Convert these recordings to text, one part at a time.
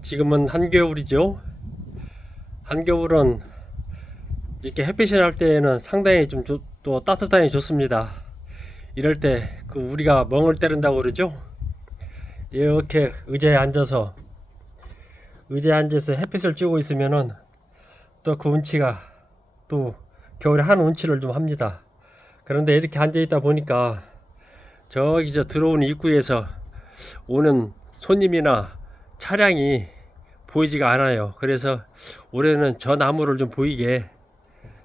지금은 한겨울이죠. 한겨울은 이렇게 햇빛이 날 때에는 상당히 좀 또 따뜻하니 좋습니다. 이럴 때 우리가 멍을 때린다고 그러죠. 이렇게 의자에 앉아서 햇빛을 쬐고 있으면은 또 그 운치가 또 겨울에 한 운치를 좀 합니다. 그런데 이렇게 앉아 있다 보니까 저기 들어오는 입구에서 오는 손님이나 차량이 보이지가 않아요. 그래서 올해는 저 나무를 좀 보이게,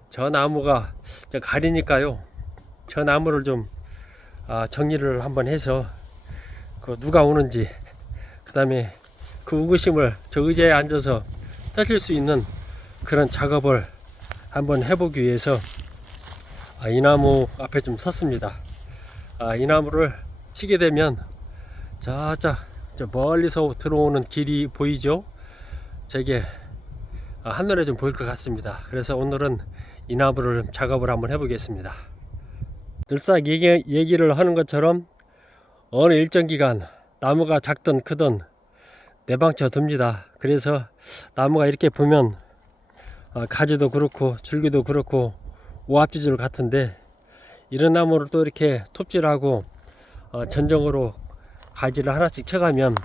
저 나무가 가리니까요, 저 나무를 좀 정리를 한번 해서 누가 오는지, 그 다음에 그 우구심을 저 의자에 앉아서 떠실 수 있는 그런 작업을 한번 해보기 위해서 이 나무 앞에 좀 섰습니다. 이 나무를 치게 되면 저 멀리서 들어오는 길이 보이죠? 저게 한눈에 좀 보일 것 같습니다. 그래서 오늘은 이 나무를 작업을 한번 해보겠습니다. 늘상 얘기를 하는 것처럼 어느 일정 기간 나무가 작든 크든 내방쳐 둡니다. 그래서 나무가 이렇게 보면 가지도 그렇고 줄기도 그렇고 오합지졸 같은데, 이런 나무를 또 이렇게 톱질하고 전정으로 가지를 하나씩 쳐가면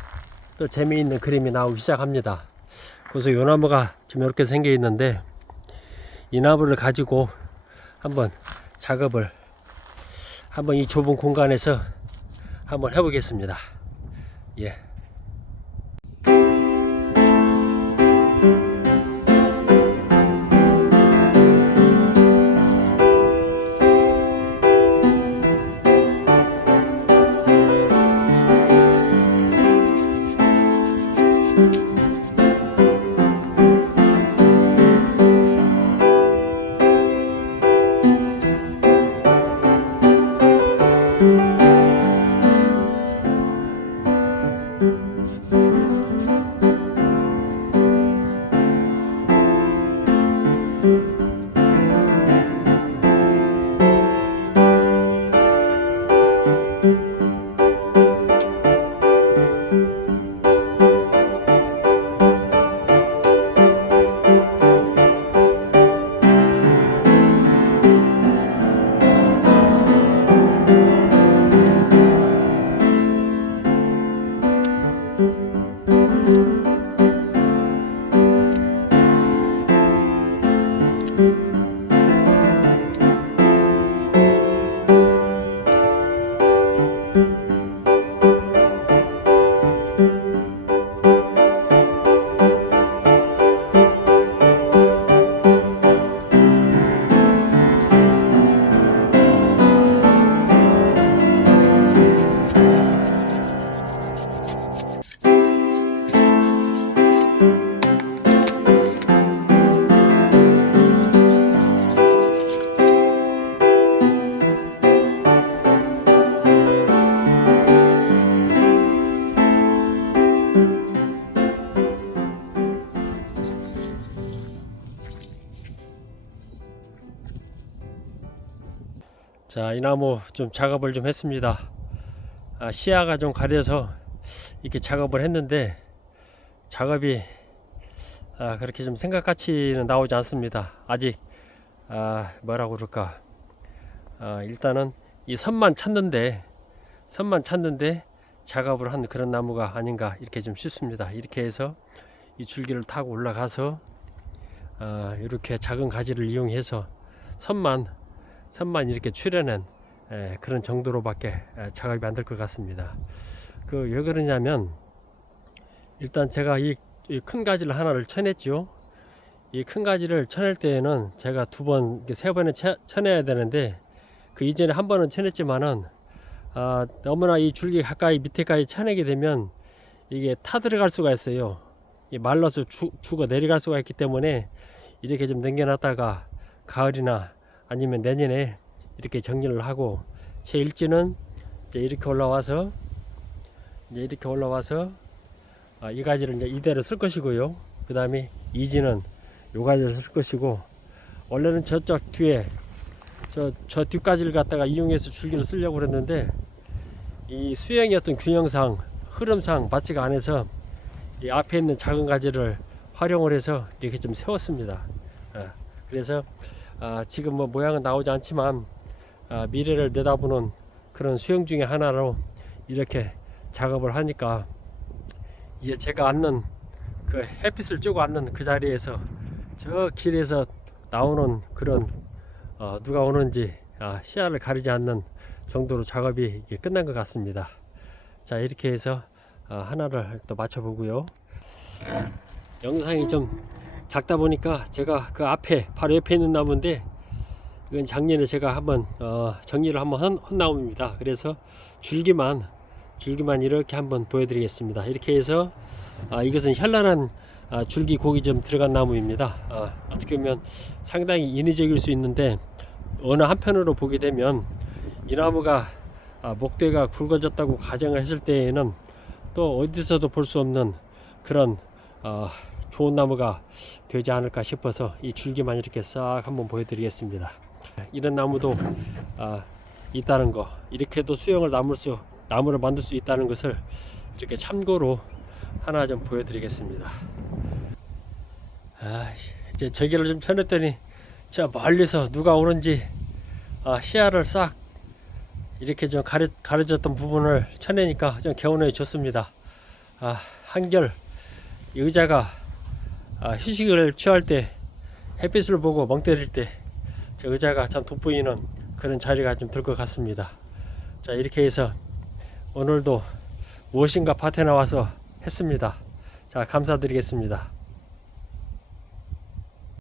또 재미있는 그림이 나오기 시작합니다. 그래서 이 나무가 좀 이렇게 생겨 있는데, 이 나무를 가지고 한번 작업을 한번 이 좁은 공간에서 한번 해보겠습니다. 예. 자, 이 나무 좀 작업을 좀 했습니다. 시야가 좀 가려서 이렇게 작업을 했는데, 작업이 그렇게 좀 생각같이는 나오지 않습니다. 아직 뭐라고 그럴까, 일단은 이 선만 찾는데 작업을 한 그런 나무가 아닌가 이렇게 좀 싶습니다. 이렇게 해서 이 줄기를 타고 올라가서 이렇게 작은 가지를 이용해서 선만 이렇게 추려낸 그런 정도로밖에 작업이 안 될 것 같습니다. 왜 그러냐면, 일단 제가 이 큰 가지를 하나를 쳐냈죠. 이 큰 가지를 쳐낼 때에는 제가 세 번에 쳐내야 되는데, 그 이전에 한 번은 쳐냈지만은 너무나 이 줄기 가까이 밑에까지 쳐내게 되면 이게 타 들어갈 수가 있어요. 말라서 죽어 내려갈 수가 있기 때문에 이렇게 좀 남겨놨다가 가을이나 아니면 내년에 이렇게 정리를 하고, 제 일지는 이렇게 올라와서 이 가지를 이제 이대로 쓸 것이고요. 그 다음에 이지는 요 가지를 쓸 것이고, 원래는 저쪽 뒤에 저 뒷가지를 갖다가 이용해서 줄기를 쓰려고 그랬는데, 이 수행의 어떤 균형상 흐름상 맞지가 않아서 이 앞에 있는 작은 가지를 활용을 해서 이렇게 좀 세웠습니다. 그래서 지금 뭐 모양은 나오지 않지만 미래를 내다보는 그런 수영 중에 하나로 이렇게 작업을 하니까 이제 제가 앉는 그 햇빛을 쬐고 앉는 그 자리에서 저 길에서 나오는 그런 누가 오는지 시야를 가리지 않는 정도로 작업이 이게 끝난 것 같습니다. 자, 이렇게 해서 하나를 또 맞춰보고요. 영상이 좀 작다 보니까 제가 그 앞에 바로 옆에 있는 나무인데 이건 작년에 제가 한번 정리를 한번 한 나무입니다. 그래서 줄기만 이렇게 한번 보여드리겠습니다. 이렇게 해서 이것은 현란한 줄기 곡이 좀 들어간 나무입니다. 어떻게 보면 상당히 인위적일 수 있는데 어느 한편으로 보게 되면 이 나무가 목대가 굵어졌다고 가정을 했을 때에는 또 어디서도 볼 수 없는 그런 좋은 나무가 되지 않을까 싶어서 이 줄기만 이렇게 싹 한번 보여드리겠습니다. 이런 나무도 있다는 거, 이렇게도 수영을 나무를 만들 수 있다는 것을 이렇게 참고로 하나 좀 보여드리겠습니다. 이제 저기를 좀 쳐냈더니 저 멀리서 누가 오는지 시야를 싹 이렇게 좀 가려졌던 부분을 쳐내니까 좀 개운해 좋습니다. 한결 의자가 휴식을 취할 때 햇빛을 보고 멍 때릴 때 저 의자가 참 돋보이는 그런 자리가 좀 될 것 같습니다. 자, 이렇게 해서 오늘도 무엇인가 밭에 나와서 했습니다. 자, 감사드리겠습니다.